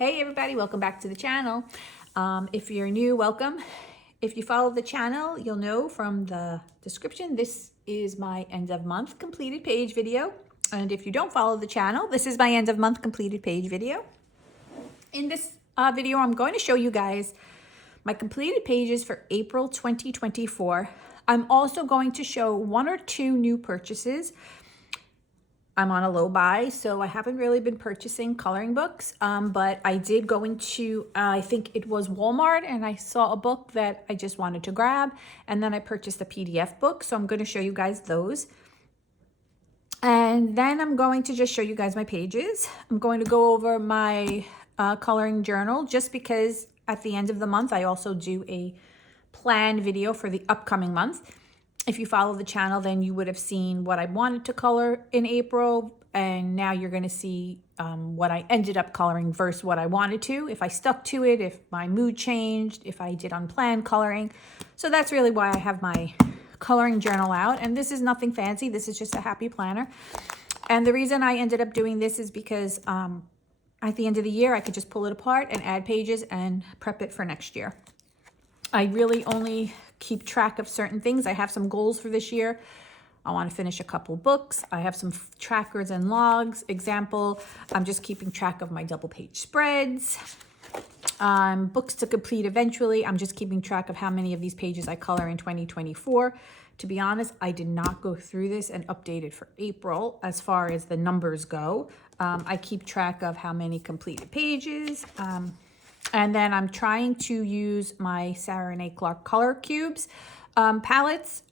Hey everybody, welcome back to the channel. If you're new, welcome. If you follow the channel, you'll know from the description, this is my end of month completed page video. And if you don't follow the channel, this is my end of month completed page video. In this video, I'm going to show you guys my completed pages for April 2024. I'm also going to show one or two new purchases. I'm on a low buy, so I haven't really been purchasing coloring books, but I did go into, I think it was Walmart, and I saw a book that I just wanted to grab, and then I purchased a PDF book, so I'm going to show you guys those. And then I'm going to just show you guys my pages. I'm going to go over my coloring journal, just because at the end of the month, I also do a planned video for the upcoming month. If you follow the channel, then you would have seen what I wanted to color in April, and now you're going to see what I ended up coloring versus what I wanted to, if I stuck to it, if my mood changed, if I did unplanned coloring. So that's really why I have my coloring journal out, and this is nothing fancy. This is just a happy planner. And the reason I ended up doing this is because at the end of the year, I could just pull it apart and add pages and prep it for next year. I really only keep track of certain things. I have some goals for this year. I want to finish a couple books. I have some trackers and logs. Example, I'm just keeping track of my double page spreads. Books to complete eventually. I'm just keeping track of how many of these pages I color in 2024. To be honest, I did not go through this and update it for April as far as the numbers go. I keep track of how many completed pages. And then I'm trying to use my Sarah Renee Clark color cubes palettes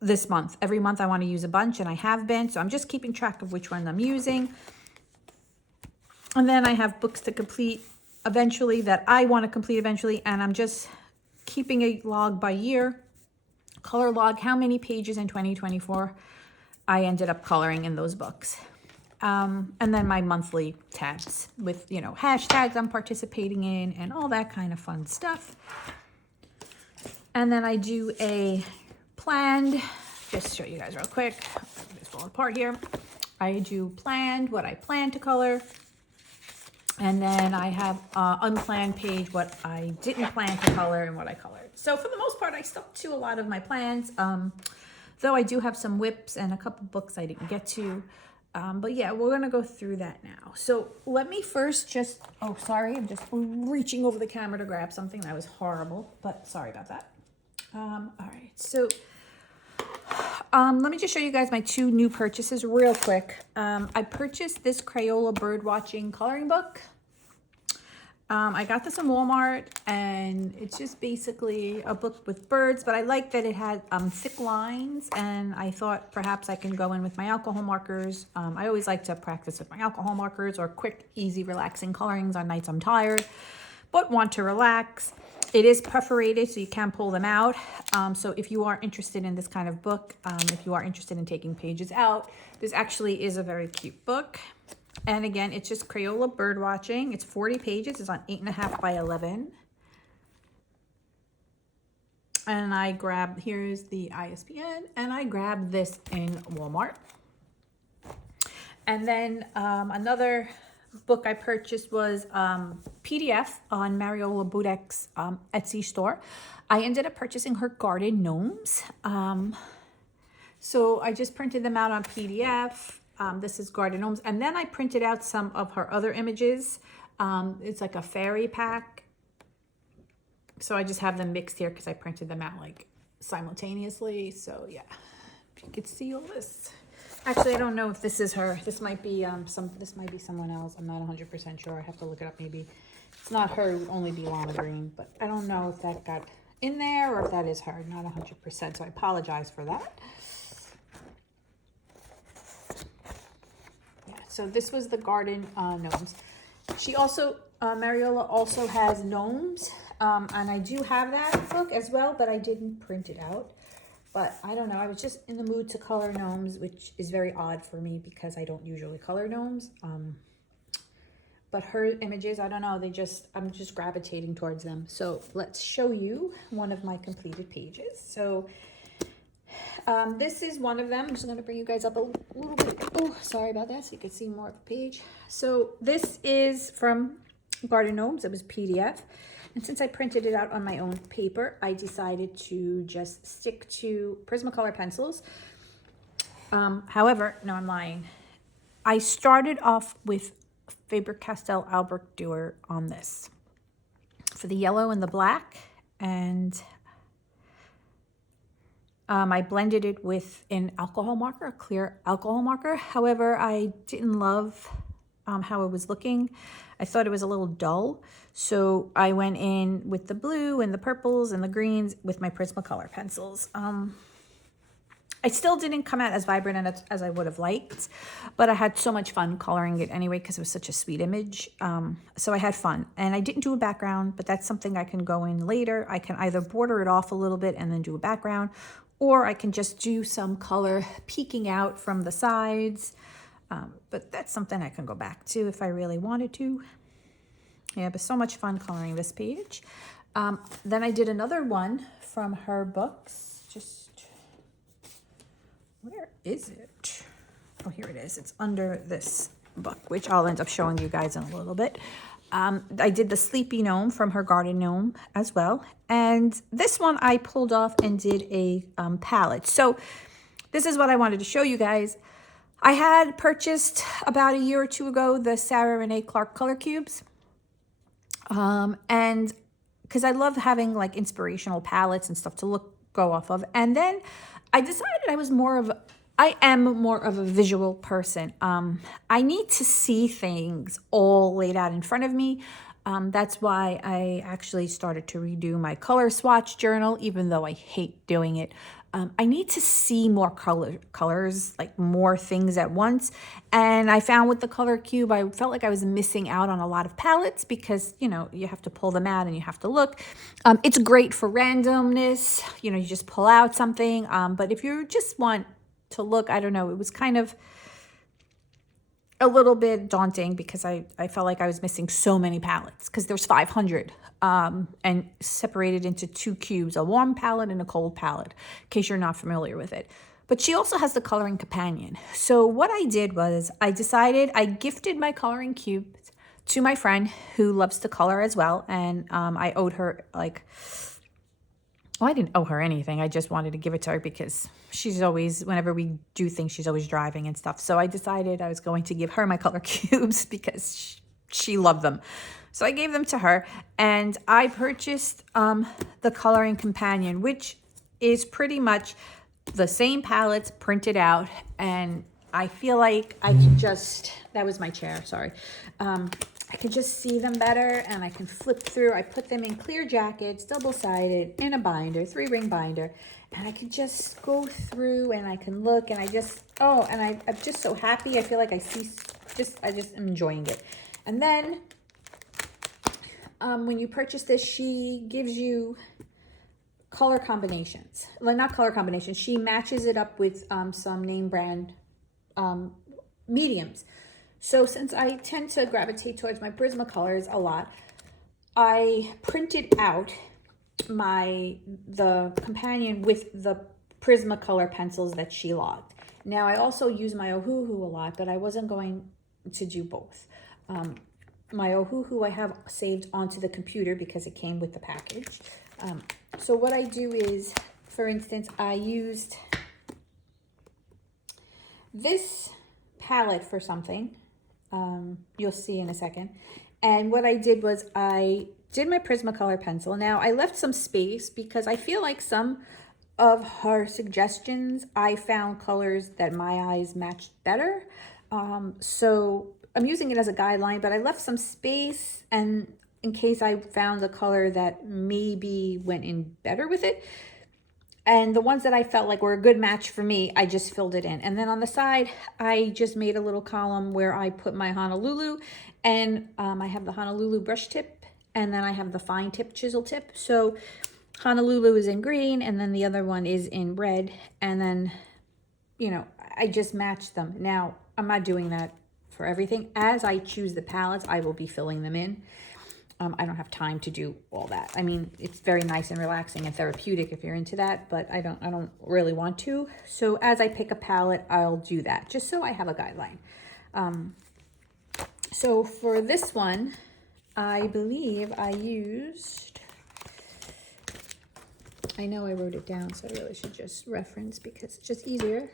this month. Every month I want to use a bunch, and I have been. So I'm just keeping track of which ones I'm using. And then I have books to complete eventually that I want to complete eventually. And I'm just keeping a log by year, color log, how many pages in 2024 I ended up coloring in those books. And then my monthly tabs with, you know, hashtags I'm participating in and all that kind of fun stuff. And then I do a planned, just show you guys real quick. It's falling apart here. I do planned, what I plan to color. And then I have unplanned page, what I didn't plan to color and what I colored. So for the most part, I stuck to a lot of my plans. Though I do have some whips and a couple books I didn't get to. But yeah, we're going to go through that now. So let me first just, oh, sorry, I'm just reaching over the camera to grab something. That was horrible, but sorry about that. All right, so let me just show you guys my two new purchases real quick. I purchased this Crayola bird watching coloring book. I got this in Walmart, and it's just basically a book with birds, but I like that it had thick lines, and I thought perhaps I can go in with my alcohol markers. I always like to practice with my alcohol markers or quick, easy, relaxing colorings on nights I'm tired, but want to relax. It is perforated, so you can pull them out. So if you are interested in this kind of book, if you are interested in taking pages out, this actually is a very cute book. And again, it's just Crayola bird watching. It's 40 pages. It's on 8.5 by 11. And I grabbed, here's the ISBN, and I grabbed this in Walmart. And then another book I purchased was PDF on Mariola Budek's Etsy store. I ended up purchasing her garden gnomes. So I just printed them out on PDF. This is garden gnomes. And then I printed out some of her other images. It's like a fairy pack. So I just have them mixed here because I printed them out like simultaneously. So yeah, if you could see all this. Actually, I don't know if this is her. This might be this might be someone else. I'm not 100% sure. I have to look it up. Maybe it's not her. It would only be Lana Green, but I don't know if that got in there or if that is her. Not 100%. So I apologize for that. So this was the garden gnomes. She also, Mariola also has gnomes, and I do have that book as well, but I didn't print it out. But I don't know, I was just in the mood to color gnomes, which is very odd for me because I don't usually color gnomes. But her images, I don't know, I'm just gravitating towards them. So let's show you one of my completed pages. So this is one of them. I'm just going to bring you guys up a little bit. Oh, sorry about that. So you can see more of the page. So this is from Garden Gnomes. It was PDF. And since I printed it out on my own paper, I decided to just stick to Prismacolor pencils. However, no, I'm lying. I started off with Faber-Castell Albrecht Dürer on this for the yellow and the black, and I blended it with an alcohol marker, a clear alcohol marker. However, I didn't love how it was looking. I thought it was a little dull, so I went in with the blue and the purples and the greens with my Prismacolor pencils. I still didn't come out as vibrant as I would have liked, but I had so much fun coloring it anyway because it was such a sweet image. So I had fun, and I didn't do a background, but that's something I can go in later. I can either border it off a little bit and then do a background, or I can just do some color peeking out from the sides. But that's something I can go back to if I really wanted to. Yeah, but so much fun coloring this page. Then I did another one from her books. Where is it? Oh, here it is. It's under this book, which I'll end up showing you guys in a little bit. I did the Sleepy Gnome from her Garden Gnome as well. And this one I pulled off and did a palette. So this is what I wanted to show you guys. I had purchased about a year or two ago the Sarah Renee Clark color cubes. And because I love having like inspirational palettes and stuff to go off of. And then I decided I am more of a visual person. I need to see things all laid out in front of me. That's why I actually started to redo my color swatch journal, even though I hate doing it. I need to see more colors, like more things at once. And I found with the color cube, I felt like I was missing out on a lot of palettes because, you know, you have to pull them out and you have to look. It's great for randomness. You know, you just pull out something. But if you just want to look, I don't know, it was kind of a little bit daunting because I felt like I was missing so many palettes because there's 500 and separated into two cubes, a warm palette and a cold palette, in case you're not familiar with it. But she also has the coloring companion. So what I did was I gifted my coloring cube to my friend who loves to color as well. And I owed her I didn't owe her anything. I just wanted to give it to her because she's always, whenever we do things, she's always driving and stuff. So I decided I was going to give her my color cubes because she loved them. So I gave them to her, and I purchased the coloring companion, which is pretty much the same palettes printed out. And I feel like I can just, that was my chair, sorry. I can just see them better, and I can flip through. I put them in clear jackets, double-sided, in a binder, 3-ring binder, and I can just go through and I can look, and I'm just so happy. I feel like I just am enjoying it. And then when you purchase this, she gives you color combinations. Well, not color combinations. She matches it up with some name brand mediums. So since I tend to gravitate towards my Prismacolors a lot, I printed out the companion with the Prismacolor pencils that she logged. Now I also use my Ohuhu a lot, but I wasn't going to do both. My Ohuhu I have saved onto the computer because it came with the package. So what I do is, for instance, I used this palette for something. You'll see in a second. And what I did was I did my Prismacolor pencil. Now I left some space because I feel like some of her suggestions, I found colors that my eyes matched better. So I'm using it as a guideline, but I left some space and in case I found a color that maybe went in better with it. And the ones that I felt like were a good match for me, I just filled it in. And then on the side, I just made a little column where I put my Honolulu, and I have the Honolulu brush tip, and then I have the fine tip chisel tip. So Honolulu is in green, and then the other one is in red. And then, you know, I just matched them. Now, I'm not doing that for everything. As I choose the palettes, I will be filling them in. I don't have time to do all that. I mean, it's very nice and relaxing and therapeutic if you're into that, but I don't really want to. So as I pick a palette, I'll do that just so I have a guideline. So for this one, I believe I used, I know I wrote it down, so I really should just reference because it's just easier.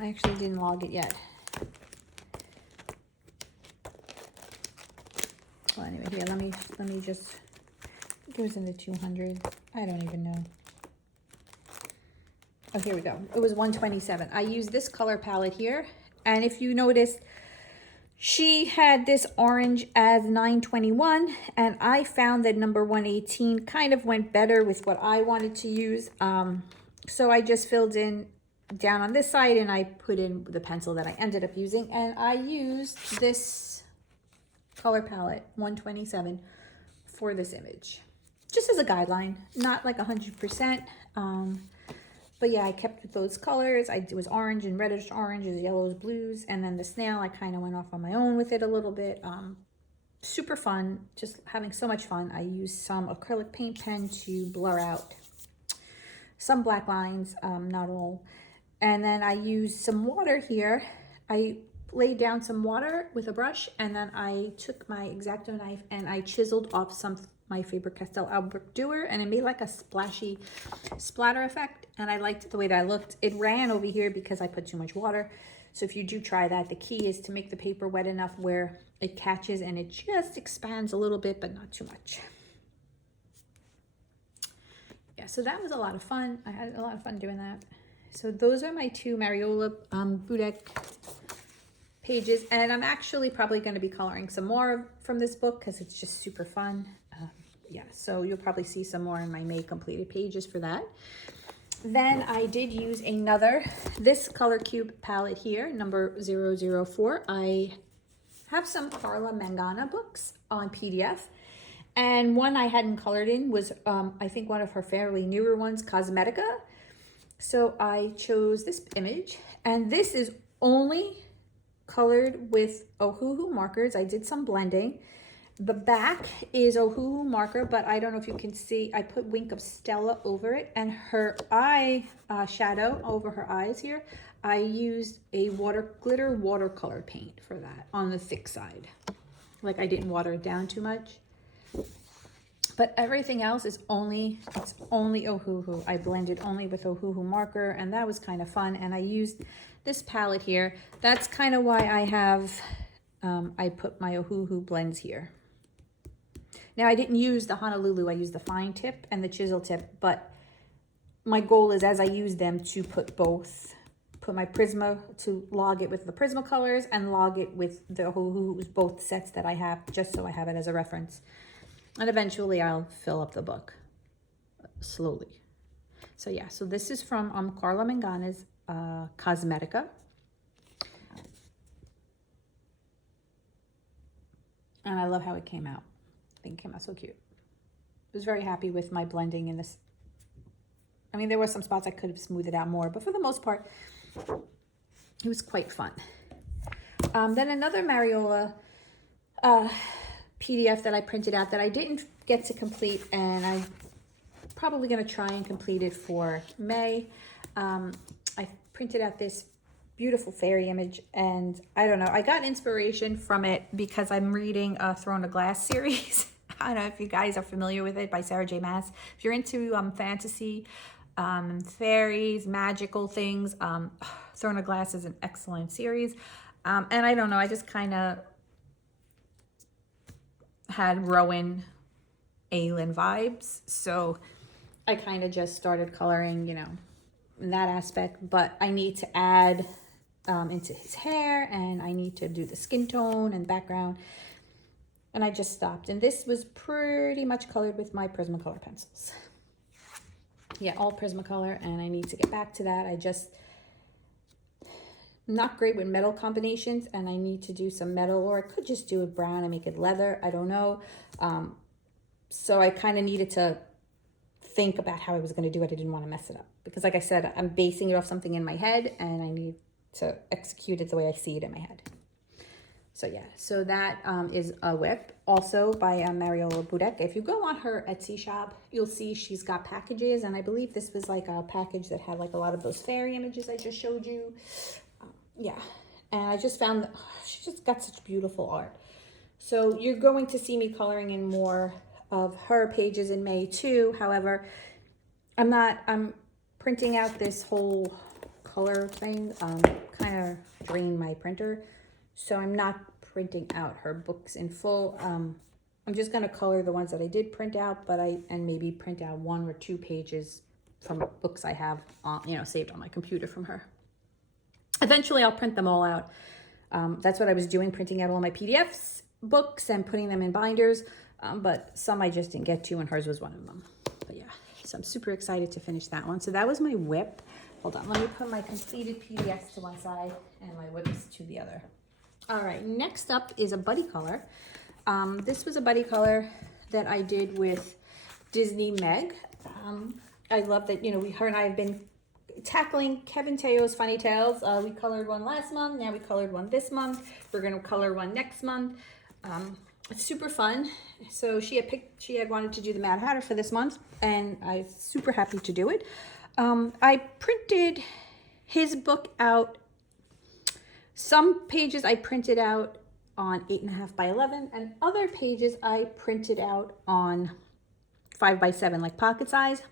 I actually didn't log it yet. Well, anyway, here, let me just, it goes into 200. I don't even know. Oh, here we go. It was 127. I used this color palette here. And if you notice, she had this orange as 921. And I found that number 118 kind of went better with what I wanted to use. So I just filled in down on this side and I put in the pencil that I ended up using. And I used this color palette, 127, for this image. Just as a guideline, not like 100%. But yeah, I kept with those colors. It was orange and reddish oranges, yellows, blues. And then the snail, I kind of went off on my own with it a little bit. Super fun, just having so much fun. I used some acrylic paint pen to blur out some black lines, not all. And then I used some water here. I laid down some water with a brush, and then I took my X-Acto knife and I chiseled off some my Faber-Castell Albrecht Durer, and it made like a splashy splatter effect, and I liked the way that looked. It ran over here because I put too much water. So if you do try that, the key is to make the paper wet enough where it catches and it just expands a little bit, but not too much. Yeah, so that was a lot of fun. I had a lot of fun doing that. So those are my two Mariola Budek pages, and I'm actually probably going to be coloring some more from this book because it's just super fun. Yeah, so you'll probably see some more in my May completed pages for that. Then I did use this color cube palette here, number 004. I have some Carla Magana books on PDF, and one I hadn't colored in was I think one of her fairly newer ones, Cosmetica. So I chose this image, and this is only colored with Ohuhu markers. I did some blending. The back is Ohuhu marker, but I don't know if you can see, I put Wink of Stella over it, and her eye shadow over her eyes here, I used a glitter watercolor paint for that on the thick side. Like I didn't water it down too much. But everything else is only Ohuhu. I blended only with Ohuhu marker, and that was kind of fun. And I used this palette here. That's kind of why I have, I put my Ohuhu blends here. Now I didn't use the Honolulu, I used the fine tip and the chisel tip, but my goal is as I use them to put my Prisma, to log it with the Prismacolors and log it with the Ohuhus, both sets that I have, just so I have it as a reference. And eventually I'll fill up the book slowly. So yeah, so this is from Carla Magana's Cosmetica. And I love how it came out. I think it came out so cute. I was very happy with my blending in this. I mean, there were some spots I could have smoothed it out more, but for the most part, it was quite fun. Then another Mariola PDF that I printed out that I didn't get to complete, and I'm probably going to try and complete it for May. I printed out this beautiful fairy image, and I don't know, I got inspiration from it because I'm reading a Throne of Glass series. I don't know if you guys are familiar with it, by Sarah J. Maas. If you're into fantasy, fairies, magical things, Throne of Glass is an excellent series. And I don't know, I just kind of had Rowan Aylin vibes, so I kind of just started coloring, you know, in that aspect. But I need to add into his hair, and I need to do the skin tone and background, and I just stopped. And this was pretty much colored with my Prismacolor pencils. Yeah, all Prismacolor, and I need to get back to that. I just not great with metal combinations, and I need to do some metal, or I could just do it brown and make it leather. I don't know. So I kind of needed to think about how I was going to do it. I didn't want to mess it up because, like I said, I'm basing it off something in my head, and I need to execute it the way I see it in my head. So yeah, so that is a whip, also by Mariola Budek. If you go on her Etsy shop, you'll see she's got packages, and I believe this was like a package that had like a lot of those fairy images I just showed you. Yeah, and I just found that she just got such beautiful art. So you're going to see me coloring in more of her pages in May too. However, I'm printing out this whole color thing, kind of drained my printer. So I'm not printing out her books in full. I'm just gonna color the ones that I did print out, and maybe print out 1 or 2 pages from books I have, saved on my computer from her. Eventually I'll print them all out. That's what I was doing, printing out all my PDFs, books, and putting them in binders. But some I just didn't get to, and hers was one of them. But yeah, so I'm super excited to finish that one. So that was my whip. Hold on, let me put my completed PDFs to one side and my whips to the other. All right, next up is a buddy color. This was a buddy color that I did with Disney Meg. I love that, her and I have been tackling Kevin Teo's Funny Tales. We colored one last month. Now we colored one this month. We're going to color one next month. It's super fun. So she had wanted to do the Mad Hatter for this month, and I'm super happy to do it. I printed his book out. Some pages I printed out on 8.5 by 11, and other pages I printed out on 5 by 7, like pocket size.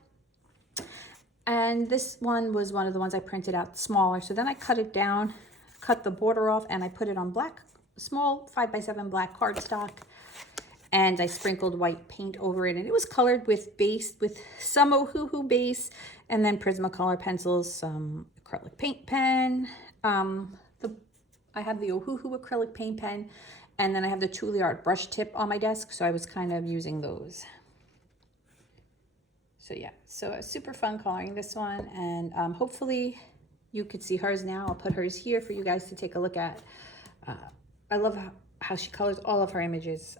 And this one was one of the ones I printed out smaller. So then I cut it down, cut the border off, and I put it on small 5 by 7 black cardstock. And I sprinkled white paint over it. And it was colored with some Ohuhu base, and then Prismacolor pencils, some acrylic paint pen. I have the Ohuhu acrylic paint pen, and then I have the Truly Art brush tip on my desk. So I was kind of using those. So yeah, so super fun coloring this one, and hopefully you could see hers now. I'll put hers here for you guys to take a look at. I love how she colors all of her images.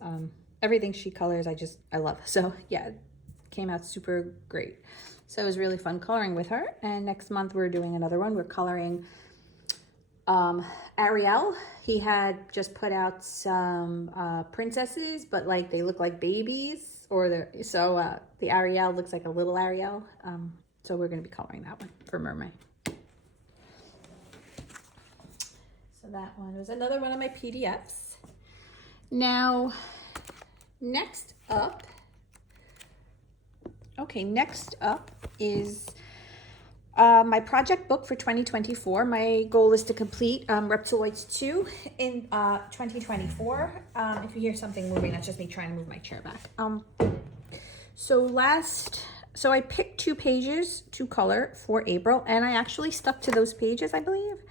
Everything she colors, I love. So yeah, it came out super great. So it was really fun coloring with her. And next month we're doing another one. We're coloring Ariel. He had just put out some princesses, but like they look like babies. The Ariel looks like a little Ariel. So we're going to be coloring that one for Mermaid. So that one was another one of my PDFs. Now, next up is my project book for 2024. My goal is to complete Reptiloids 2 in 2024. If you hear something moving, that's just me trying to move my chair back. So I picked 2 pages to color for April, and I actually stuck to those pages, I believe.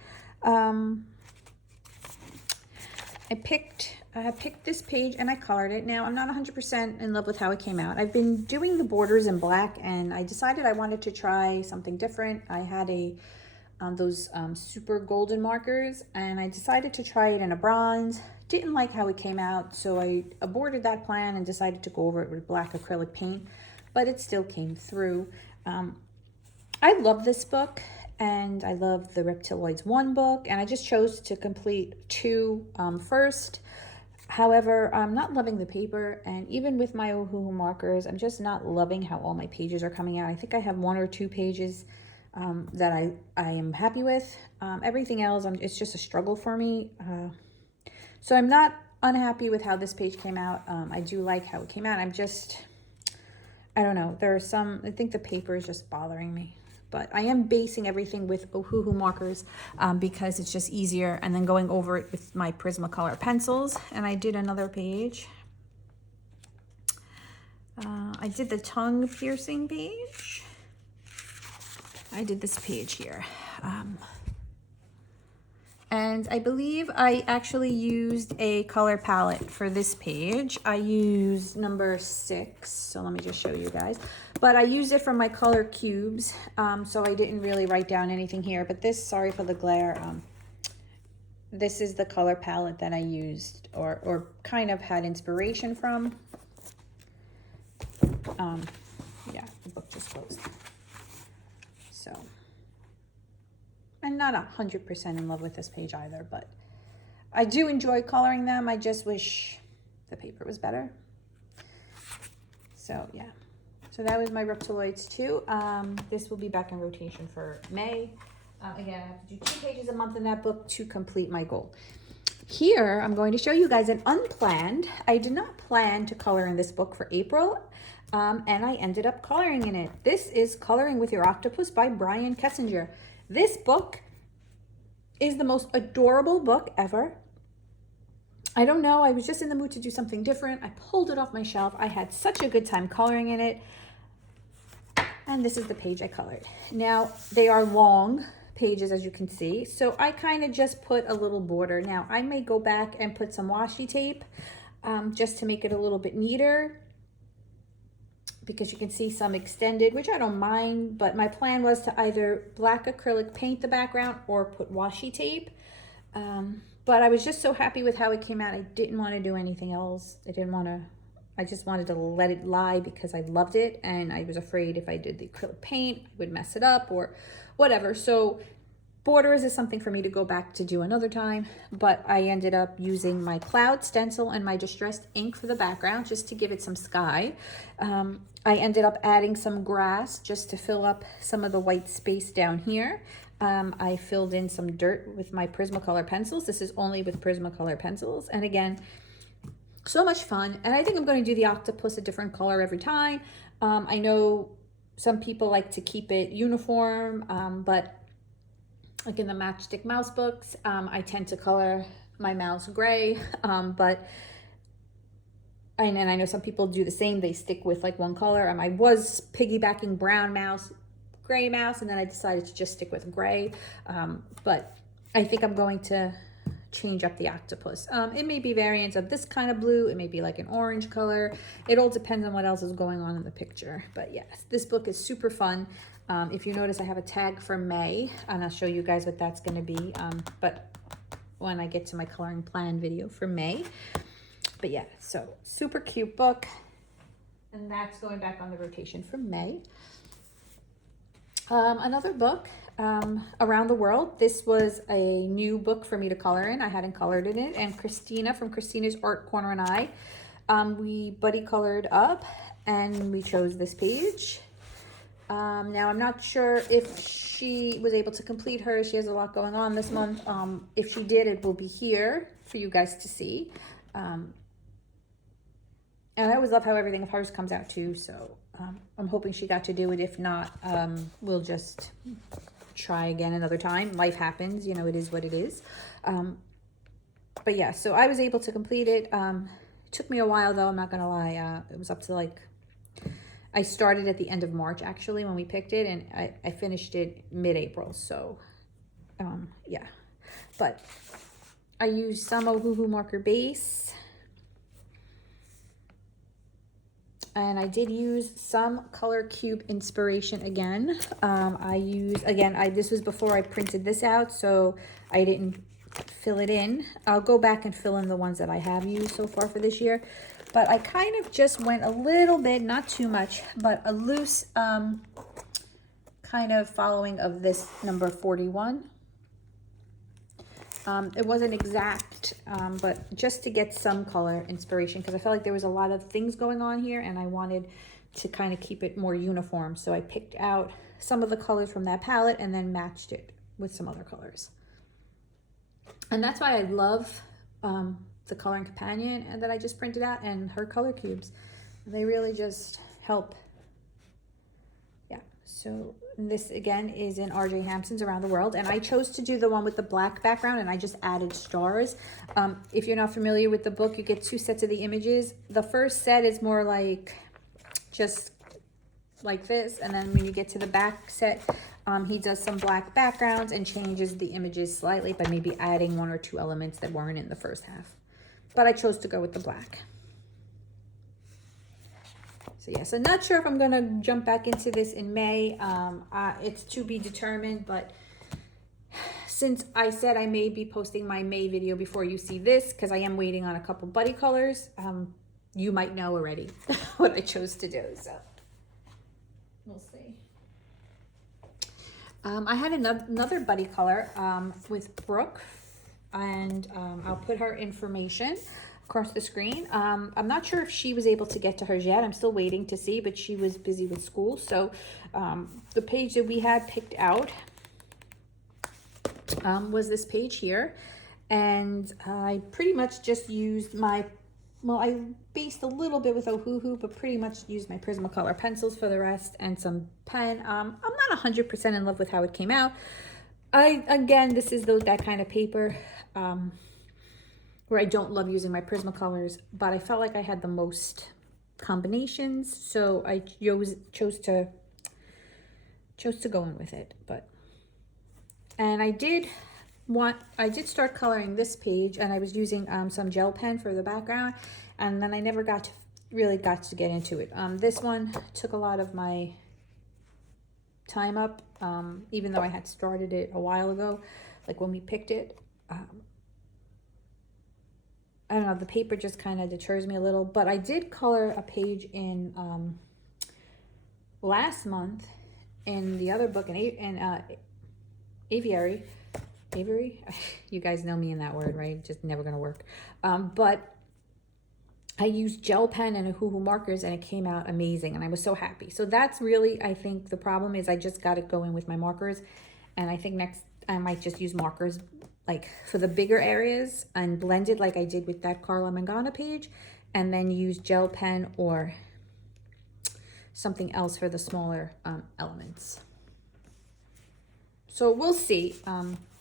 I picked this page and I colored it. Now, I'm not 100% in love with how it came out. I've been doing the borders in black, and I decided I wanted to try something different. I had those super golden markers, and I decided to try it in a bronze. Didn't like how it came out, so I aborted that plan and decided to go over it with black acrylic paint, but it still came through. I love this book, and I love the Reptiloids 1 book, and I just chose to complete 2 first. However, I'm not loving the paper, and even with my Ohuhu markers, I'm just not loving how all my pages are coming out. I think I have 1 or 2 pages that I am happy with. Everything else, it's just a struggle for me. So I'm not unhappy with how this page came out. I do like how it came out. I don't know. I think the paper is just bothering me. But I am basing everything with Ohuhu markers because it's just easier, and then going over it with my Prismacolor pencils. And I did another page. I did the tongue piercing page. I did this page here. And I believe I actually used a color palette for this page. I used number 6, so let me just show you guys. But I used it from my color cubes, so I didn't really write down anything here. But this, sorry for the glare, this is the color palette that I used or kind of had inspiration from. Yeah, the book just closed. So. I'm not 100% in love with this page either, but I do enjoy coloring them. I just wish the paper was better. So yeah, so that was my Reptiloids 2. This will be back in rotation for May. Again, I have to do 2 pages a month in that book to complete my goal. Here, I'm going to show you guys an unplanned. I did not plan to color in this book for April, and I ended up coloring in it. This is Coloring with Your Octopus by Brian Kessinger. This book is the most adorable book ever. I don't know, I was just in the mood to do something different. I pulled it off my shelf. I had such a good time coloring in it. And this is the page I colored. Now, they are long pages, as you can see. So I kind of just put a little border. Now, I may go back and put some washi tape just to make it a little bit neater, because you can see some extended, which I don't mind, but my plan was to either black acrylic paint the background or put washi tape. But I was just so happy with how it came out. I didn't want to do anything else. I just wanted to let it lie because I loved it, and I was afraid if I did the acrylic paint, I would mess it up or whatever. So borders is something for me to go back to do another time, but I ended up using my cloud stencil and my distressed ink for the background just to give it some sky. I ended up adding some grass just to fill up some of the white space down here. I filled in some dirt with my Prismacolor pencils. This is only with Prismacolor pencils. And again, so much fun. And I think I'm going to do the octopus a different color every time. I know some people like to keep it uniform, but like in the Matchstick Mouse books, I tend to color my mouse gray, and I know some people do the same. They stick with like one color. I was piggybacking brown mouse, gray mouse, and then I decided to just stick with gray. But I think I'm going to change up the octopus. It may be variants of this kind of blue. It may be like an orange color. It all depends on what else is going on in the picture. But yes, this book is super fun. If you notice, I have a tag for May, and I'll show you guys what that's going to be. But when I get to my coloring plan video for May. But yeah, so super cute book. And that's going back on the rotation for May. Another book, Around the World. This was a new book for me to color in. I hadn't colored in it. And Christina from Christina's Art Corner and I, we buddy colored up and we chose this page. Now, I'm not sure if she was able to complete hers. She has a lot going on this month. If she did, it will be here for you guys to see. And I always love how everything of hers comes out too. So I'm hoping she got to do it. If not, we'll just try again another time. Life happens, you know, it is what it is. But yeah, so I was able to complete it. Took me a while though, I'm not gonna lie. It was up to like, I started at the end of March actually when we picked it, and I finished it mid-April. So yeah, but I used some Ohuhu marker base. And I did use some color cube inspiration again. This was before I printed this out, so I didn't fill it in. I'll go back and fill in the ones that I have used so far for this year. But I kind of just went a little bit, not too much, but a loose kind of following of this number 41. It wasn't exact, but just to get some color inspiration, because I felt like there was a lot of things going on here and I wanted to kind of keep it more uniform. So I picked out some of the colors from that palette and then matched it with some other colors. And that's why I love the coloring companion that I just printed out and her color cubes. They really just help. Yeah, so this again is in RJ Hampson's Around the World, and I chose to do the one with the black background and I just added stars. If you're not familiar with the book, you get 2 sets of the images. The first set is more like just like this, and then when you get to the back set, he does some black backgrounds and changes the images slightly by maybe adding 1 or 2 elements that weren't in the first half. But I chose to go with the black. So yes, I'm not sure if I'm going to jump back into this in May. It's to be determined, but since I said I may be posting my May video before you see this, because I am waiting on a couple buddy colors, you might know already what I chose to do. So we'll see. I had another buddy color with Brooke, and I'll put her information across the screen. I'm not sure if she was able to get to hers yet. I'm still waiting to see, but she was busy with school. So the page that we had picked out was this page here. And I pretty much just used my, well, I based a little bit with Ohuhu, but pretty much used my Prismacolor pencils for the rest and some pen. I'm not 100% in love with how it came out. Again, this is that kind of paper where I don't love using my Prismacolors, but I felt like I had the most combinations, so I chose to go in with it. And I did start coloring this page, and I was using some gel pen for the background, and then I never really got to get into it. This one took a lot of my time up, even though I had started it a while ago, like when we picked it. I don't know, the paper just kind of deters me a little, but I did color a page in last month in the other book in Aviary. Avery? You guys know me in that word, right? Just never going to work. But I used gel pen and Ohuhu markers, and it came out amazing, and I was so happy. So that's really, I think the problem is I just got it going with my markers, and I think next I might just use markers like for the bigger areas and blend it like I did with that Carla Magana page, and then use gel pen or something else for the smaller elements. So we'll see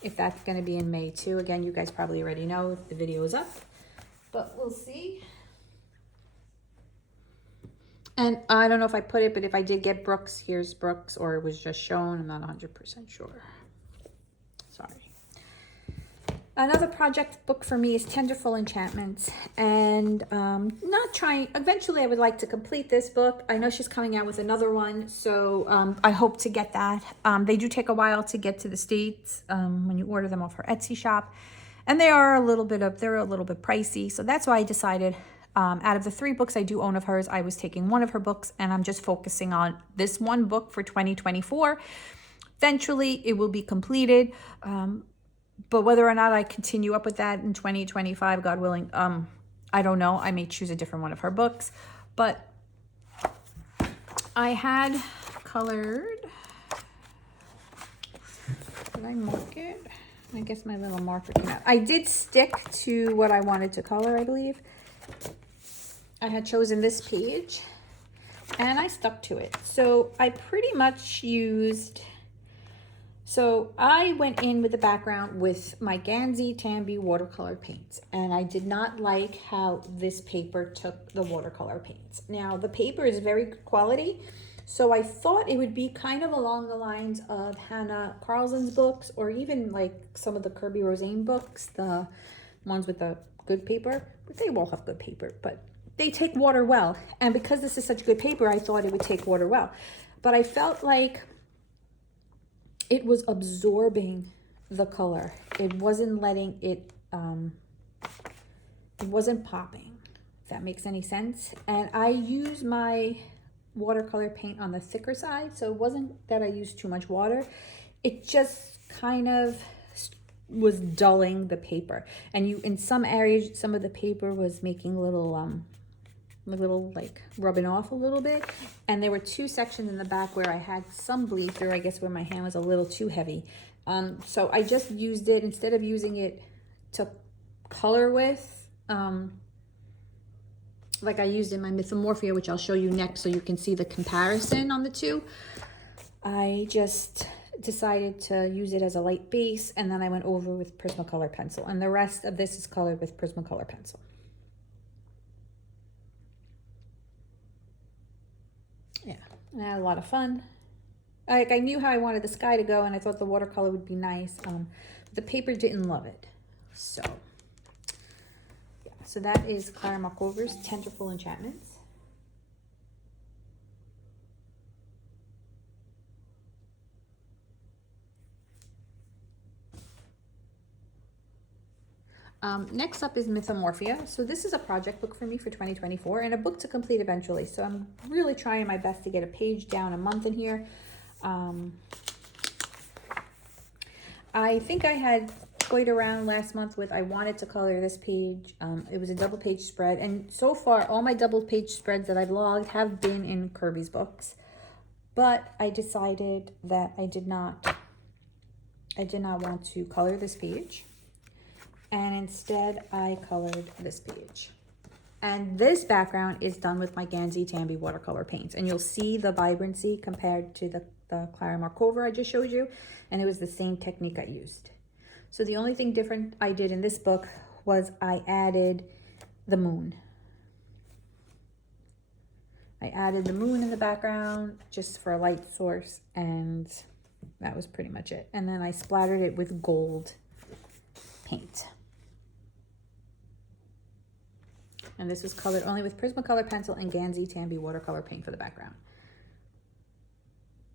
if that's going to be in May too. Again, you guys probably already know if the video is up, but we'll see. And I don't know if I put it, but if I did get Brooks, here's Brooks, or it was just shown. I'm not 100% sure. Sorry. Another project book for me is Tenderful Enchantments, and eventually I would like to complete this book. I know she's coming out with another one, so I hope to get that. They do take a while to get to the States when you order them off her Etsy shop, and they're a little bit pricey, so that's why I decided out of the 3 books I do own of hers, I was taking one of her books, and I'm just focusing on this one book for 2024. Eventually it will be completed. But whether or not I continue up with that in 2025, God willing, I don't know. I may choose a different one of her books. But I had colored, did I mark it? I guess my little marker came out. I did stick to what I wanted to color, I believe. I had chosen this page, and I stuck to it. So I pretty much used... So I went in with the background with my Gansey Tambi watercolor paints, and I did not like how this paper took the watercolor paints. Now the paper is very good quality, so I thought it would be kind of along the lines of Hannah Carlson's books, or even like some of the Kirby Rosane books, the ones with the good paper. But they all have good paper, but they take water well. And because this is such good paper, I thought it would take water well. But I felt like it was absorbing the color. It wasn't letting it, it wasn't popping, if that makes any sense. And I use my watercolor paint on the thicker side, so it wasn't that I used too much water. It just kind of was dulling the paper. And in some areas, some of the paper was making little like rubbing off a little bit, and there were 2 sections in the back where I had some bleed through, I guess where my hand was a little too heavy. So I just used it, instead of using it to color with, like I used in my Mythomorphia, which I'll show you next so you can see the comparison on the 2. I just decided to use it as a light base, and then I went over with Prismacolor pencil, and the rest of this is colored with Prismacolor pencil. Yeah, I had a lot of fun. I knew how I wanted the sky to go, and I thought the watercolor would be nice. The paper didn't love it. So, yeah. So that is Clara Markover's Tenderful Enchantments. Next up is Mythomorphia. So this is a project book for me for 2024 and a book to complete eventually. So I'm really trying my best to get a page down a month in here. I think I had toyed around last month with I wanted to color this page. It was a double page spread, and so far all my double page spreads that I've logged have been in Kirby's books. But I decided that I did not I did not want to color this page, and instead I colored this page. And this background is done with my Gansey Tambi watercolor paints, and you'll see the vibrancy compared to the Clara Markova I just showed you, and it was the same technique I used. So the only thing different I did in this book was I added the moon. I added the moon in the background just for a light source, and that was pretty much it. And then I splattered it with gold paint. And this was colored only with Prismacolor pencil and Gansey Tambi watercolor paint for the background.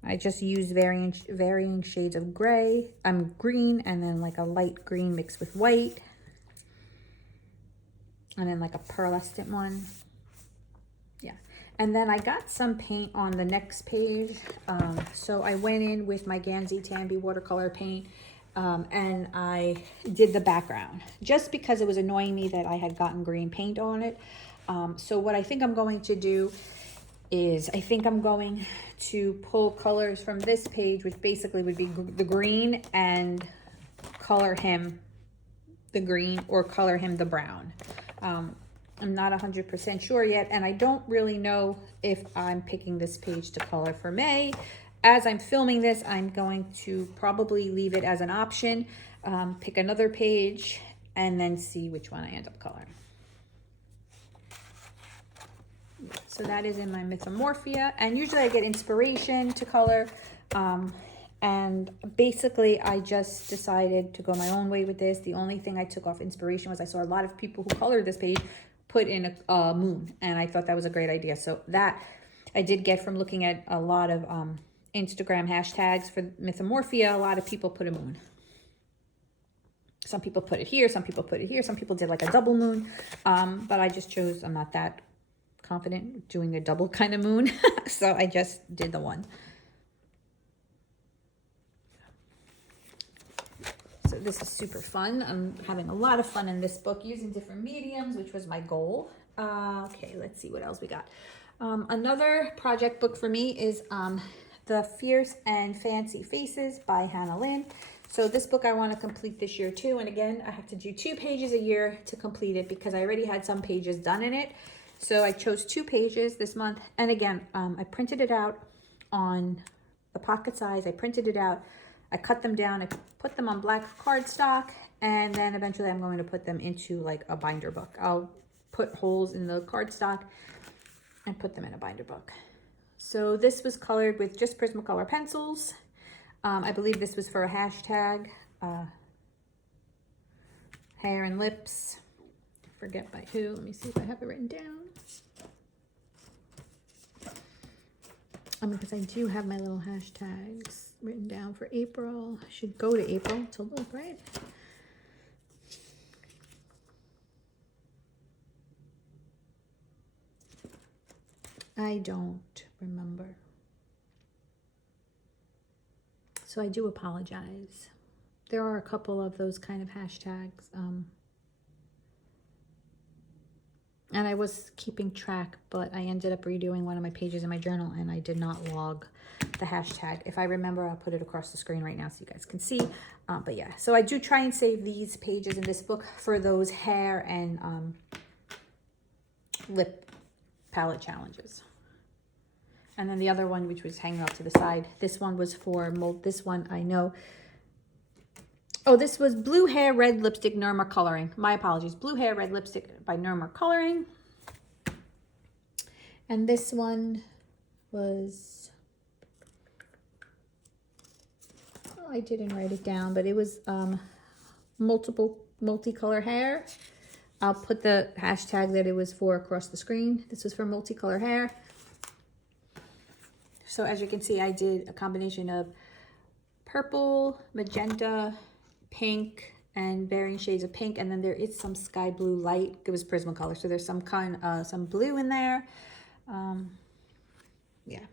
I just used varying shades of gray, green, and then like a light green mixed with white. And then like a pearlescent one. Yeah. And then I got some paint on the next page. So I went in with my Gansey Tambi watercolor paint and I did the background just because it was annoying me that I had gotten green paint on it. So what I think I'm going to do is I think I'm going to pull colors from this page, which basically would be the green, and color him the green or color him the brown. I'm not 100% sure yet, and I don't really know if I'm picking this page to color for May. As I'm filming this, I'm going to probably leave it as an option, pick another page, and then see which one I end up coloring. So that is in my Mythomorphia, and usually I get inspiration to color, and basically I just decided to go my own way with this. The only thing I took off inspiration was I saw a lot of people who colored this page put in a moon, and I thought that was a great idea. So that I did get from looking at a lot of Instagram hashtags for Mythomorphia. A lot of people put a moon. Some people put it here, some people put it here, some people did like a double moon, but I just chose, I'm not that confident doing a double kind of moon, so I just did the one. So this is super fun. I'm having a lot of fun in this book using different mediums, which was my goal. Okay, let's see what else we got. Another project book for me is The Fierce and Fancy Faces by Hannah Lynn. So this book I want to complete this year too, and again I have to do 2 pages a year to complete it because I already had some pages done in it. So I chose 2 pages this month, and again I printed it out on the pocket size. I printed it out, I cut them down, I put them on black cardstock, and then eventually I'm going to put them into like a binder book. I'll put holes in the cardstock and put them in a binder book. So this was colored with just Prismacolor pencils. I believe this was for a hashtag, hair and lips. Forget by who. Let me see if I have it written down. Because I do have my little hashtags written down for April. I should go to April to look, right? I don't remember. So I do apologize. There are a couple of those kind of hashtags. And I was keeping track, but I ended up redoing one of my pages in my journal and I did not log the hashtag. If I remember, I'll put it across the screen right now so you guys can see. But yeah, so I do try and save these pages in this book for those hair and lip palette challenges. And then the other one, which was hanging off to the side, this one was for mold. This one I know. Oh, this was Blue Hair, Red Lipstick, Nirma Coloring. My apologies. Blue Hair, Red Lipstick by Nirma Coloring. And this one was, oh, I didn't write it down, but it was multicolor hair. I'll put the hashtag that it was for across the screen. This was for multicolor hair. So as you can see, I did a combination of purple, magenta, pink, and varying shades of pink, and then there is some sky blue light. It was Prismacolor, so there's some kind some blue in there. Yeah.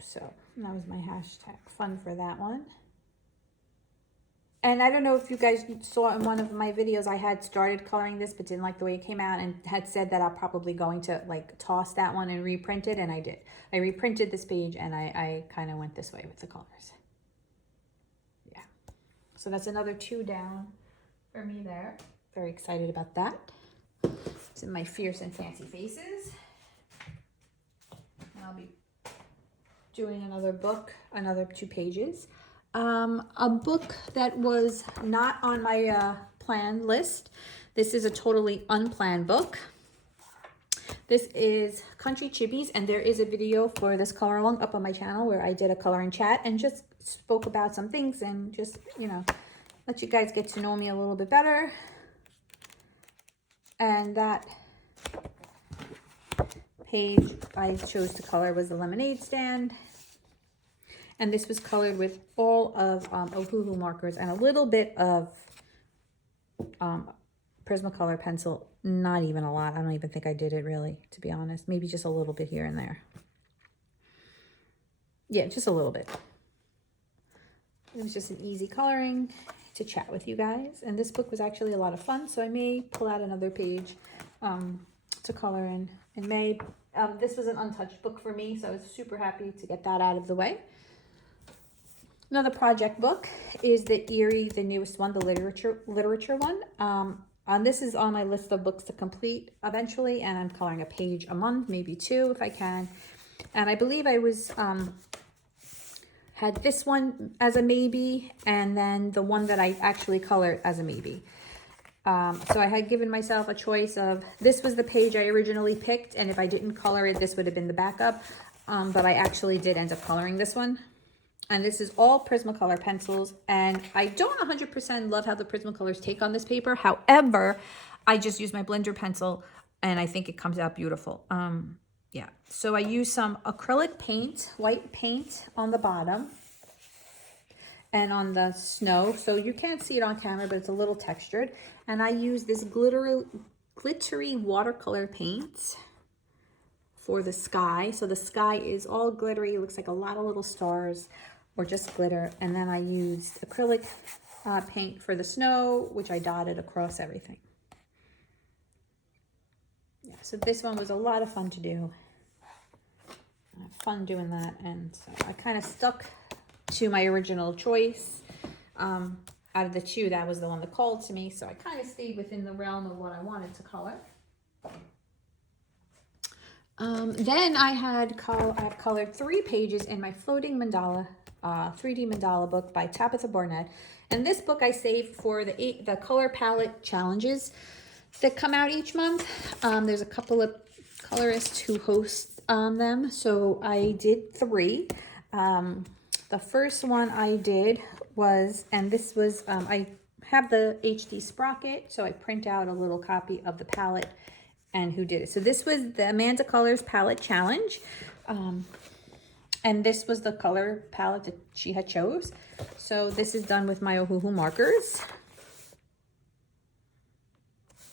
So that was my hashtag fun for that one. And I don't know if you guys saw in one of my videos, I had started coloring this, but didn't like the way it came out and had said that I'm probably going to like toss that one and reprint it, and I did. I reprinted this page and I kind of went this way with the colors. So that's another 2 down for me there. Very excited about that. It's in my Fierce and Fancy Faces. And I'll be doing another book, another 2 pages. A book that was not on my planned list. This is a totally unplanned book. This is Country Chibies, and there is a video for this color along up on my channel where I did a color and chat and just spoke about some things and just, you know, let you guys get to know me a little bit better. And that page I chose to color was the lemonade stand. And this was colored with all of Ohuhu markers and a little bit of Prismacolor pencil. Not even a lot. I don't even think I did it really, to be honest. Maybe just a little bit here and there. Yeah, just a little bit. It was just an easy coloring to chat with you guys. And this book was actually a lot of fun, so I may pull out another page to color in May. This was an untouched book for me, so I was super happy to get that out of the way. Another project book is the newest one, the literature one. And this is on my list of books to complete eventually, and I'm coloring a page a month, maybe 2 if I can. And I believe I was had this one as a maybe, and then the one that I actually colored as a maybe. So I had given myself a choice of, this was the page I originally picked, and if I didn't color it, this would have been the backup. But I actually did end up coloring this one. And this is all Prismacolor pencils. And I don't 100% love how the Prismacolors take on this paper. However, I just use my blender pencil and I think it comes out beautiful. Yeah, so I use some acrylic paint, white paint on the bottom and on the snow. So you can't see it on camera, but it's a little textured. And I use this glittery watercolor paint for the sky. So the sky is all glittery. It looks like a lot of little stars or just glitter. And then I used acrylic paint for the snow, which I dotted across everything. Yeah, so this one was a lot of fun to do. I had fun doing that, and so I kind of stuck to my original choice. Out of the 2, that was the one that called to me, so I kind of stayed within the realm of what I wanted to color. Then I have colored 3 pages in my floating mandala, 3D mandala book by Tabitha Barnett. And this book I saved for the color palette challenges that come out each month. There's a couple of colorists who host them. So I did 3. The first one I did was, and this was, I have the HD sprocket, so I print out a little copy of the palette and who did it. So this was the Amanda Colors Palette Challenge. And this was the color palette that she had chose. So this is done with my Ohuhu markers.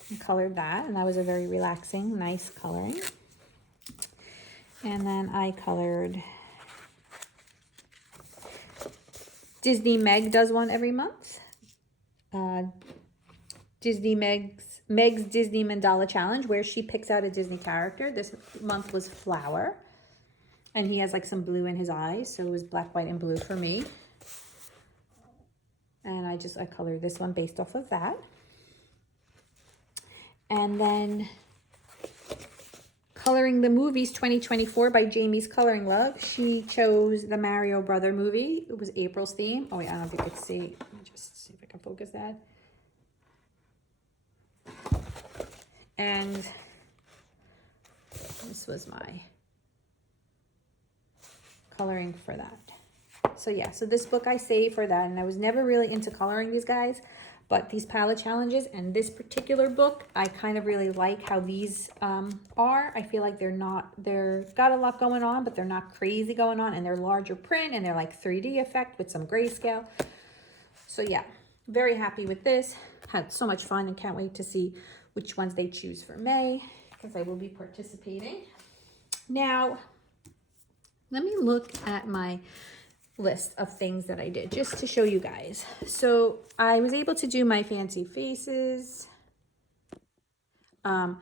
I colored that, and that was a very relaxing, nice coloring. And then I colored, Disney Meg does one every month. Meg's Disney Mandala Challenge, where she picks out a Disney character. This month was Flower. And he has like some blue in his eyes. So it was black, white, and blue for me. And I colored this one based off of that. And then coloring the movies 2024 by Jamie's Coloring Love. She chose the Mario Brother movie. It was April's theme. Oh wait, I don't know if you could see. Let me just see if I can focus that. And this was my coloring for that. So yeah, so this book I saved for that, and I was never really into coloring these guys, but these palette challenges and this particular book, I kind of really like how these are. I feel like they're got a lot going on, but they're not crazy going on, and they're larger print, and they're like 3D effect with some grayscale. So yeah, very happy with this. Had so much fun and can't wait to see which ones they choose for May, because I will be participating. Now, let me look at my list of things that I did just to show you guys. So I was able to do my fancy faces. I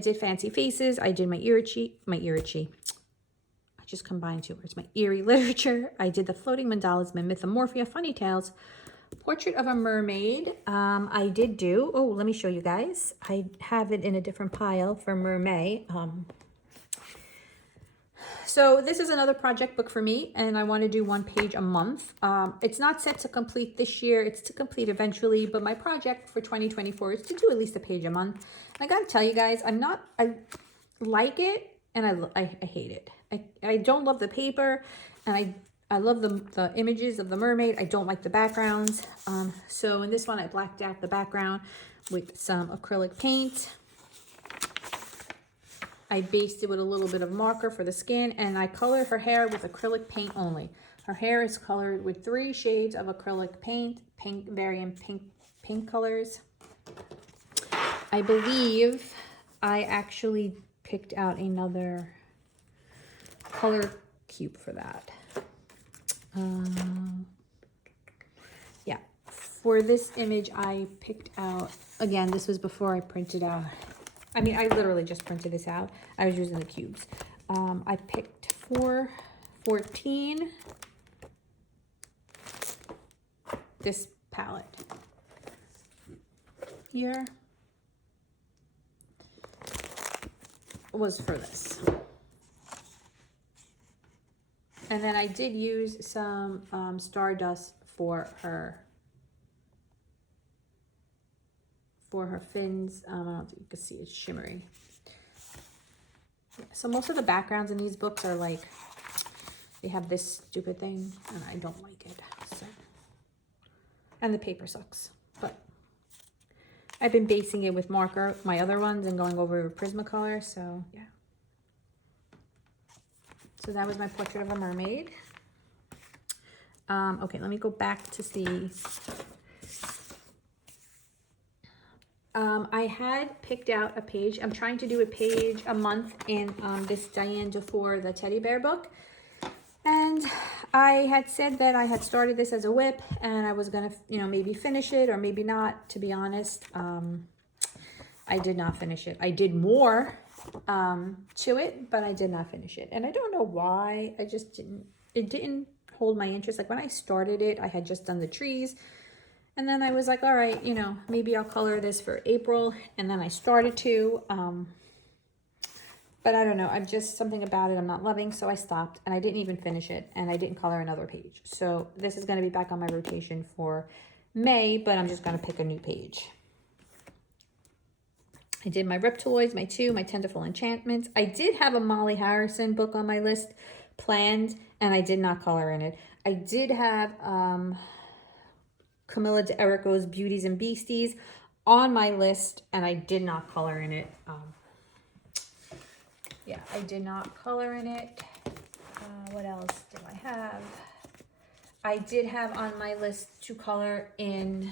did fancy faces. I did my Irichi. I just combined 2 words. My eerie literature. I did the floating mandalas, my Mythomorphia, funny tales, Portrait of a mermaid. I did do, oh, let me show you guys. I have it in a different pile for mermaid. So this is another project book for me, and I want to do 1 page a month. It's not set to complete this year. It's to complete eventually, but my project for 2024 is to do at least a page a month. And I got to tell you guys, I like it, and I hate it. I don't love the paper, and I love the images of the mermaid. I don't like the backgrounds. So in this one, I blacked out the background with some acrylic paint. I based it with a little bit of marker for the skin, and I colored her hair with acrylic paint only. Her hair is colored with 3 shades of acrylic paint, varying pink colors. I believe I actually picked out another color cube for that. Yeah, for this image, I picked out, again, this was before I printed out. I mean, I literally just printed this out. I was using the cubes. I picked 414. This palette here was for this. And then I did use some Stardust for her fins. I don't know if you can see it's shimmery. Yeah, so most of the backgrounds in these books are like, they have this stupid thing, and I don't like it. So. And the paper sucks. But I've been basing it with marker, my other ones, and going over Prismacolor, so yeah. So that was my portrait of a mermaid. Okay, let me go back to see. I had picked out a page. I'm trying to do a page a month in this Diane Dufour, the teddy bear book. And I had said that I had started this as a whip, and I was going to, maybe finish it or maybe not. To be honest, I did not finish it. I did more to it, but I did not finish it. And I don't know why. I just didn't, it didn't hold my interest. Like when I started it, I had just done the trees. And then I was like, all right, maybe I'll color this for April. And then I started to, but I don't know. I'm just, something about it I'm not loving. So I stopped, and I didn't even finish it, and I didn't color another page. So this is going to be back on my rotation for May, but I'm just going to pick a new page. I did my Reptiloids, my Tenderful enchantments. I did have a Molly Harrison book on my list planned, and I did not color in it. I did have, Camilla d'Errico's Beauties and Beasties on my list, and I did not color in it. Yeah, I did not color in it. What else did I have? I did have on my list to color in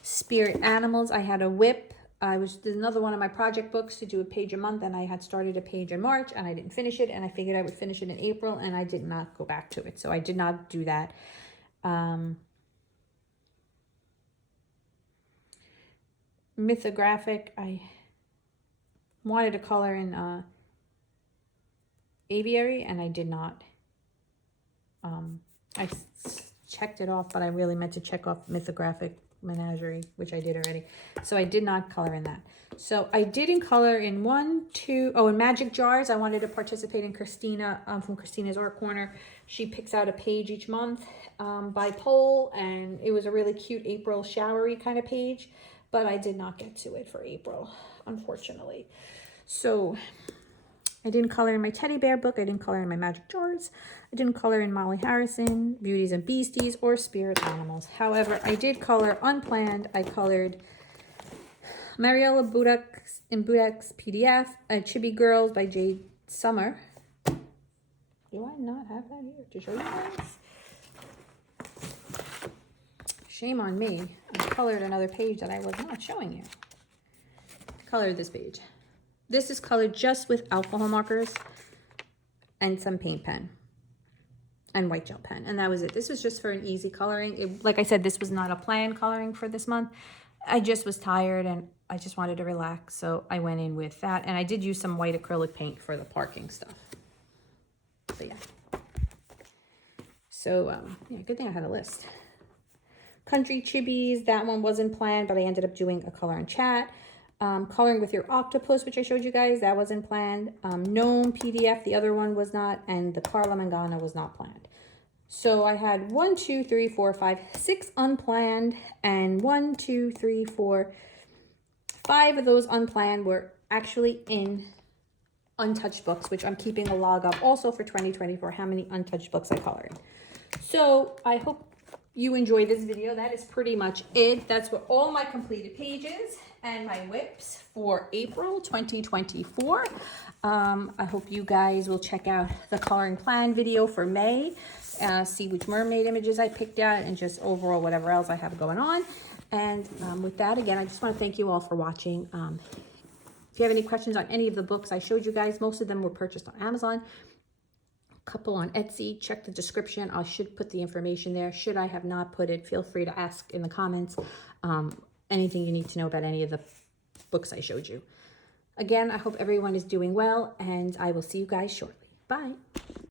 Spirit Animals. I had a whip. There's another one of my project books to do a page a month, and I had started a page in March, and I didn't finish it, and I figured I would finish it in April, and I did not go back to it. So I did not do that. Mythographic, I wanted to color in Aviary, and I did not. I checked it off, but I really meant to check off Mythographic Menagerie, which I did already. So I did not color in that. So I didn't color in in Magic Jars. I wanted to participate in Christina, from Christina's Art Corner. She picks out a page each month by poll, and it was a really cute April showery kind of page, but I did not get to it for April, unfortunately. So I didn't color in my teddy bear book. I didn't color in my Magic Jars. I didn't color in Molly Harrison, Beauties and Beasties, or Spirit Animals. However, I did color Unplanned. I colored Mariola Budek in Budek's PDF, Chibi Girls by Jade Summer. Do I not have that here to show you guys? Shame on me. I colored another page that I was not showing you. I colored this page. This is colored just with alcohol markers and some paint pen and white gel pen. And that was it. This was just for an easy coloring. Like I said, this was not a planned coloring for this month. I just was tired and I just wanted to relax. So I went in with that. And I did use some white acrylic paint for the parking stuff. So yeah. So yeah, good thing I had a list. Country Chibies, that one wasn't planned, but I ended up doing a color and chat. Coloring with your octopus, which I showed you guys, that wasn't planned. Gnome PDF, the other one was not, and the Carla Magana was not planned. So I had 1, 2, 3, 4, 5, 6 unplanned, and 1, 2, 3, 4, 5 of those unplanned were actually in untouched books, which I'm keeping a log of also for 2024, how many untouched books I colored. So I hope you enjoyed this video. That is pretty much it. That's what all my completed pages and my whips for April 2024. I hope you guys will check out the coloring plan video for May, see which mermaid images I picked out, and just overall whatever else I have going on. And with that, again, I just want to thank you all for watching. If you have any questions on any of the books I showed you guys, most of them were purchased on Amazon, a couple on Etsy. Check the description. I should put the information there. Should I have not put it, feel free to ask in the comments anything you need to know about any of the books I showed you. Again, I hope everyone is doing well, and I will see you guys shortly. Bye.